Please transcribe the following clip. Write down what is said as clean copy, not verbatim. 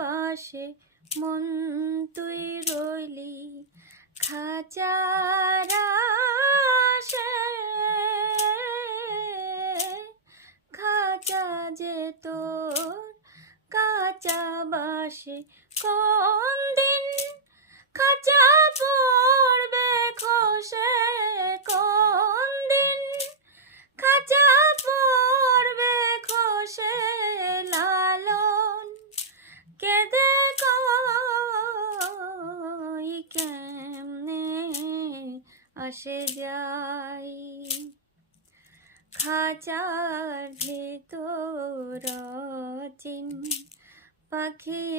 বাসে মন তুই রইলি খাঁচার আশে, খাঁচা যে তোর কাঁচা বাসে কোন দিন খাঁচা পড়বে খসে, কোন দিন খাঁচা পড়বে খসে, লালন কেঁদে কই কেমনে আসে যাই, খাঁচার ভেতর চিন পাখি